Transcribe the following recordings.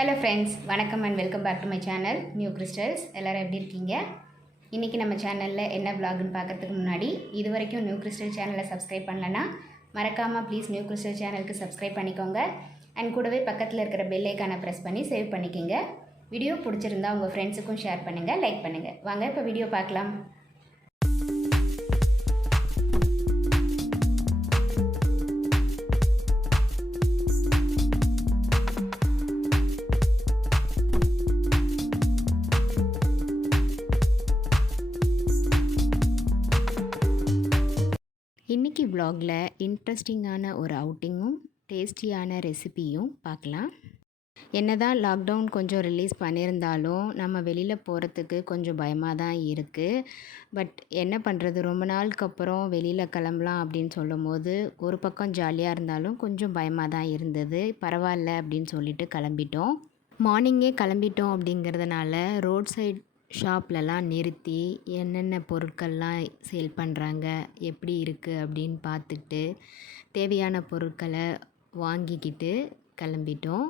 Hello friends, வணக்கம் and welcome back to my channel new crystals. எல்லோரும் எப்படி இருக்கீங்க? இன்றைக்கி நம்ம சேனலில் என்ன விலாகுன்னு பார்க்குறதுக்கு முன்னாடி இது வரைக்கும் நியூ கிறிஸ்டல் சேனலை சப்ஸ்கிரைப் பண்ணலன்னா மறக்காமல் ப்ளீஸ் நியூ கிறிஸ்டல் சேனலுக்கு சப்ஸ்கிரைப் பண்ணிக்கோங்க. அண்ட் கூடவே பக்கத்தில் இருக்கிற பெல் ஐக்கானை ப்ரெஸ் பண்ணி சேவ் பண்ணிக்கோங்க. வீடியோ பிடிச்சிருந்தா உங்கள் ஃப்ரெண்ட்ஸுக்கும் ஷேர் பண்ணுங்கள், லைக் பண்ணுங்கள். வாங்க இப்போ வீடியோ பார்க்கலாம். இன்றைக்கி வ்ளாகில் இன்ட்ரெஸ்டிங்கான ஒரு அவுட்டிங்கும் டேஸ்டியான ரெசிபியும் பார்க்கலாம். என்னதான் லாக்டவுன் கொஞ்சம் ரிலீஸ் பண்ணியிருந்தாலும் நம்ம வெளியில் போகிறதுக்கு கொஞ்சம் பயமாக தான் இருக்குது. பட் என்ன பண்ணுறது, ரொம்ப நாளுக்கு அப்புறம் வெளியில் கிளம்பலாம் அப்படின்னு சொல்லும் போது ஒரு பக்கம் ஜாலியாக இருந்தாலும் கொஞ்சம் பயமாக தான் இருந்தது. பரவாயில்ல அப்படின்னு சொல்லிட்டு கிளம்பிட்டோம். மார்னிங்கே கிளம்பிட்டோம் அப்படிங்கிறதுனால ரோட் சைட் ஷாப்லலாம் நிறுத்தி என்னென்ன பொருட்கள்லாம் சேல் பண்ணுறாங்க, எப்படி இருக்குது அப்படின்னு பார்த்துக்கிட்டு தேவையான பொருட்களை வாங்கிக்கிட்டு கிளம்பிட்டோம்.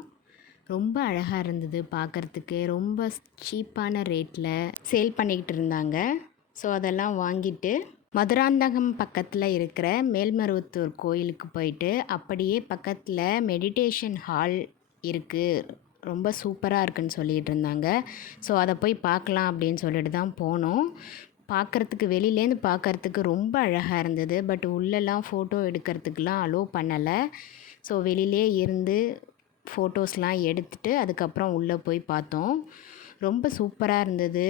ரொம்ப அழகாக இருந்தது பார்க்குறதுக்கு. ரொம்ப சீப்பான ரேட்டில் சேல் பண்ணிக்கிட்டு இருந்தாங்க. ஸோ அதெல்லாம் வாங்கிட்டு மதுராந்தகம் பக்கத்தில் இருக்கிற மேல்மருவத்தூர் கோயிலுக்கு போயிட்டு அப்படியே பக்கத்தில் மெடிடேஷன் ஹால் இருக்குது, ரொம்ப சூப்பராக இருக்குன்னு சொல்லிகிட்டு இருந்தாங்க. ஸோ அதை போய் பார்க்கலாம் அப்படின்னு சொல்லிட்டு தான் போனோம். பார்க்குறதுக்கு வெளியிலேருந்து பார்க்குறதுக்கு ரொம்ப அழகாக இருந்தது. பட் உள்ளெல்லாம் ஃபோட்டோ எடுக்கிறதுக்கெலாம் அலோவ் பண்ணலை. ஸோ வெளியிலே இருந்து ஃபோட்டோஸ்லாம் எடுத்துகிட்டு அதுக்கப்புறம் உள்ளே போய் பார்த்தோம். ரொம்ப சூப்பராக இருந்தது.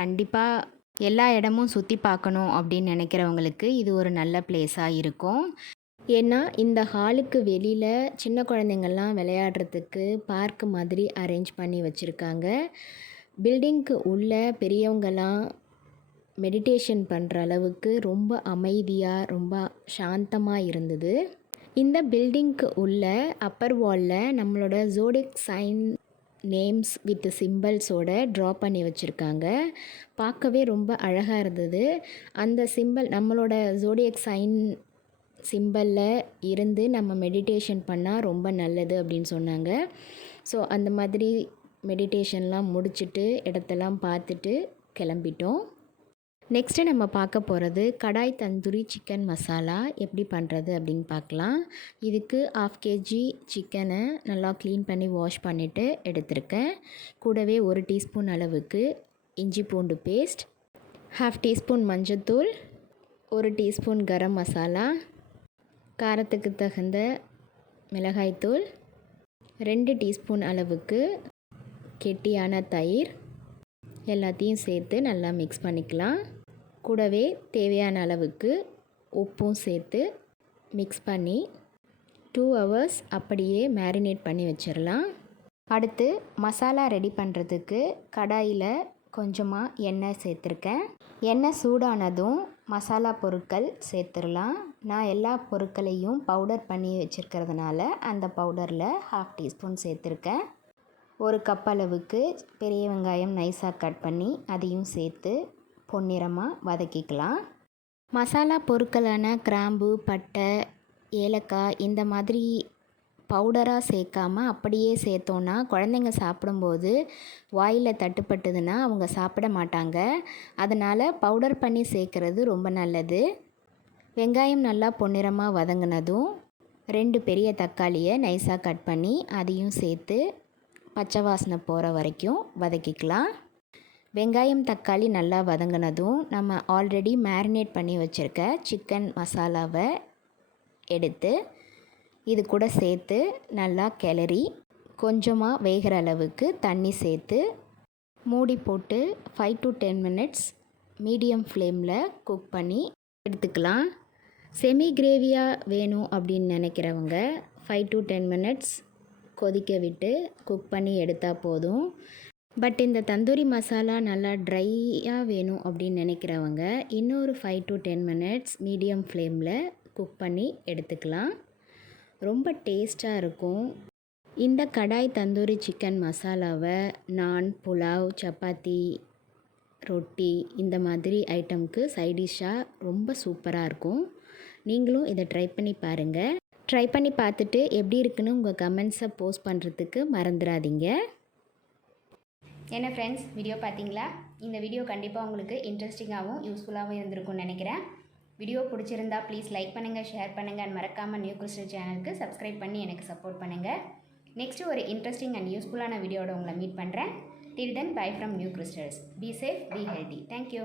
கண்டிப்பாக எல்லா இடமும் சுற்றி பார்க்கணும் அப்படின்னு நினைக்கிறவங்களுக்கு இது ஒரு நல்ல பிளேஸாக இருக்கும். ஏன்னா இந்த ஹாலுக்கு வெளியில் சின்ன குழந்தைங்கள்லாம் விளையாடுறதுக்கு பார்க் மாதிரி அரேஞ்ச் பண்ணி வச்சுருக்காங்க. பில்டிங்க்கு உள்ள பெரியவங்கள்லாம் மெடிடேஷன் பண்ணுற அளவுக்கு ரொம்ப அமைதியாக ரொம்ப சாந்தமாக இருந்தது. இந்த பில்டிங்க்கு உள்ள அப்பர் வாலில் நம்மளோட ஜோடிக் சைன் நேம்ஸ் வித் சிம்பிள்ஸோட ட்ரா பண்ணி வச்சுருக்காங்க. பார்க்கவே ரொம்ப அழகாக இருந்தது. அந்த சிம்பிள் நம்மளோட ஜோடியக் சைன் சிம்பிளில் இருந்து நம்ம மெடிடேஷன் பண்ணால் ரொம்ப நல்லது அப்படின்னு சொன்னாங்க. ஸோ அந்த மாதிரி மெடிடேஷன்லாம் முடிச்சுட்டு இடத்தெல்லாம் பார்த்துட்டு கிளம்பிட்டோம். நெக்ஸ்ட்டு நம்ம பார்க்க போகிறது கடாய் தந்தூரி சிக்கன் மசாலா எப்படி பண்ணுறது அப்படின்னு பார்க்கலாம். இதுக்கு 1/2 kg சிக்கனை நல்லா க்ளீன் பண்ணி வாஷ் பண்ணிவிட்டு எடுத்திருக்கேன். கூடவே 1 டீஸ்பூன் அளவுக்கு இஞ்சி பூண்டு பேஸ்ட், 1/2 டீஸ்பூன் மஞ்சத்தூள், 1 டீஸ்பூன் கரம் மசாலா, காரத்துக்கு தகுந்த மிளகாய்த்தூள், 2 டீஸ்பூன் அளவுக்கு கெட்டியான தயிர் எல்லாத்தையும் சேர்த்து நல்லா மிக்ஸ் பண்ணிக்கலாம். கூடவே தேவையான அளவுக்கு உப்பும் சேர்த்து மிக்ஸ் பண்ணி 2 hours அப்படியே மேரினேட் பண்ணி வச்சிடலாம். அடுத்து மசாலா ரெடி பண்ணுறதுக்கு கடாயில் கொஞ்சமாக எண்ணெய் சேர்த்துருக்கேன். எண்ணெய் சூடானதும் மசாலா பொருட்கள் சேர்த்துடலாம். நான் எல்லா பொருட்களையும் பவுடர் பண்ணி வச்சுருக்கிறதுனால அந்த பவுடரில் 1/2 டீஸ்பூன் சேர்த்துருக்கேன். 1 கப் அளவுக்கு பெரிய வெங்காயம் நைஸாக கட் பண்ணி அதையும் சேர்த்து பொன்னிறமாக வதக்கிக்கலாம். மசாலா பொருட்களான கிராம்பு, பட்டை, ஏலக்காய் இந்த மாதிரி பவுடராக சேர்க்காமல் அப்படியே சேர்த்தோன்னா குழந்தைங்க சாப்பிடும்போது வாயில் தட்டுப்பட்டதுன்னா அவங்க சாப்பிட மாட்டாங்க. அதனால் பவுடர் பண்ணி சேர்க்குறது ரொம்ப நல்லது. வெங்காயம் நல்லா பொன்னிறமாக வதங்கினதும் 2 பெரிய தக்காளியை நைஸாக கட் பண்ணி அதையும் சேர்த்து பச்சை வாசனை போகிற வரைக்கும் வதக்கிக்கலாம். வெங்காயம் தக்காளி நல்லா வதங்கினதும் நம்ம ஆல்ரெடி மேரினேட் பண்ணி வச்சுருக்க சிக்கன் மசாலாவை எடுத்து இது கூட சேர்த்து நல்லா கிளறி கொஞ்சமாக வேகிற அளவுக்கு தண்ணி சேர்த்து மூடி போட்டு 5 to 10 minutes மீடியம் ஃப்ளேமில் குக் பண்ணி எடுத்துக்கலாம். செமி கிரேவியாக வேணும் அப்படின்னு நினைக்கிறவங்க 5 to 10 minutes கொதிக்க விட்டு குக் பண்ணி எடுத்தால் போதும். பட் இந்த தந்தூரி மசாலா நல்லா ட்ரையாக வேணும் அப்படின்னு நினைக்கிறவங்க இன்னொரு 5 to 10 minutes மீடியம் ஃப்ளேமில் குக் பண்ணி எடுத்துக்கலாம். ரொம்ப டேஸ்ட்டாக இருக்கும். இந்த கடாய் தந்தூரி சிக்கன் மசாலாவை நான், புலாவ், சப்பாத்தி, ரொட்டி இந்த மாதிரி ஐட்டம்க்கு சைடிஷ்ஷாக ரொம்ப சூப்பராக இருக்கும். நீங்களும் இதை ட்ரை பண்ணி பாருங்கள். ட்ரை பண்ணி பார்த்துட்டு எப்படி இருக்குன்னு உங்கள் கமெண்ட்ஸை போஸ்ட் பண்ணுறதுக்கு மறந்துடாதீங்க. என்ன ஃப்ரெண்ட்ஸ், வீடியோ பார்த்தீங்களா? இந்த வீடியோ கண்டிப்பாக உங்களுக்கு இன்ட்ரெஸ்டிங்காகவும் யூஸ்ஃபுல்லாகவும் இருந்திருக்கும்னு நினைக்கிறேன். வீடியோ பிடிச்சிருந்தா ப்ளீஸ் லைக் பண்ணுங்கள், ஷேர் பண்ணுங்கள் அண்ட் மறக்காமல் நியூ கிறிஸ்டல் சேனலுக்கு சப்ஸ்கிரைப் பண்ணி எனக்கு சப்போர்ட் பண்ணுங்கள். நெக்ஸ்ட்டு ஒரு இன்ட்ரெஸ்டிங் அண்ட் யூஸ்ஃபுல்லான வீடியோட உங்களை மீட் பண்ணுறேன். Till then, bye from New Crystals. Be safe, be healthy. Thank you.